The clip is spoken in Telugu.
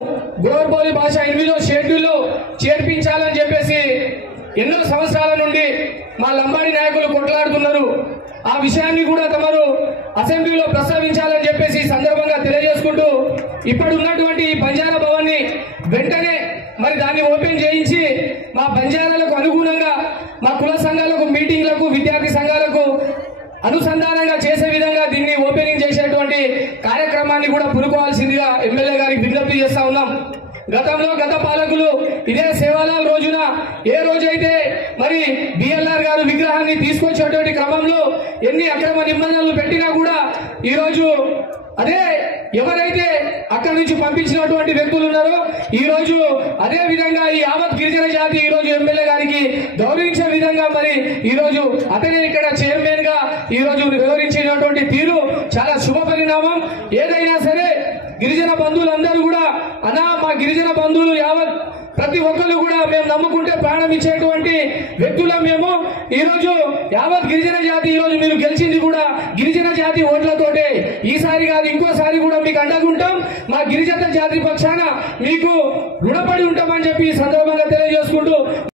గోర్బోలి భాష 8వ షెడ్యూల్లో చేర్పించాలని చెప్పేసి ఎన్నో సంవత్సరాల నుండి మా లంబాడి నాయకులు కొట్లాడుతున్నారు. ఆ విషయాన్ని కూడా తమరు అసెంబ్లీలో ప్రస్తావించాలని చెప్పేసి సందర్భంగా తెలియజేసుకుంటూ ఇప్పుడు ఉన్నటువంటి ఈ బంజారా భవన్ ని వెంటనే మరి దాన్ని ఓపెన్ చేయించి మా బంజారాలకు అనుగుణంగా మా కుల సంఘాలకు మీటింగ్లకు విద్యార్థి సంఘాలకు అనుసంధానంగా చేసే విధంగా దీన్ని ఓపెనింగ్ చేసేటువంటి కార్యక్రమాన్ని కూడా పురుకోవాల్సిందిగా ఎమ్మెల్యే గారికి విజ్ఞప్తి చేస్తా ఉన్నాం. గతంలో గత పాలకులు ఇదే సేవాలాల్ రోజున ఏ రోజైతే మరి బిఎల్ఆర్ గారు విగ్రహాన్ని తీసుకొచ్చేటువంటి క్రమంలో ఎన్ని అక్రమ నిబంధనలు పెట్టినా కూడా ఈ రోజు అదే ఎవరైతే అక్కడి నుంచి పంపించినటువంటి వ్యక్తులు ఉన్నారో ఈ రోజు అదే విధంగా ఈ యావత్ గిరిజన జాతి ఈ రోజు ఎమ్మెల్యే గారికి గౌరవించే విధంగా మరి ఈ రోజు అతనే ఇక్కడ చైర్మన్ గా ఈ రోజు వివరించినటువంటి తీరు చాలా శుభ పరిణామం. ఏదైనా సరే గిరిజన బంధువులందరూ కూడా మా గిరిజన బంధువులు యావత్ ప్రతి ఒక్కరు కూడా మేము నమ్ముకుంటే ప్రాణం ఇచ్చేటువంటి వ్యక్తులం మేము. ఈ రోజు యావత్ గిరిజన జాతి ఈ రోజు మీరు గెలిచింది కూడా గిరిజన జాతి ఓట్లతోటే. ఈసారి కాదు ఇంకోసారి కూడా మీకు అండగుంటాం. మా గిరిజన జాతి పక్షాన మీకు రుణపడి ఉంటామని చెప్పి ఈ సందర్భంగా తెలియజేసుకుంటూ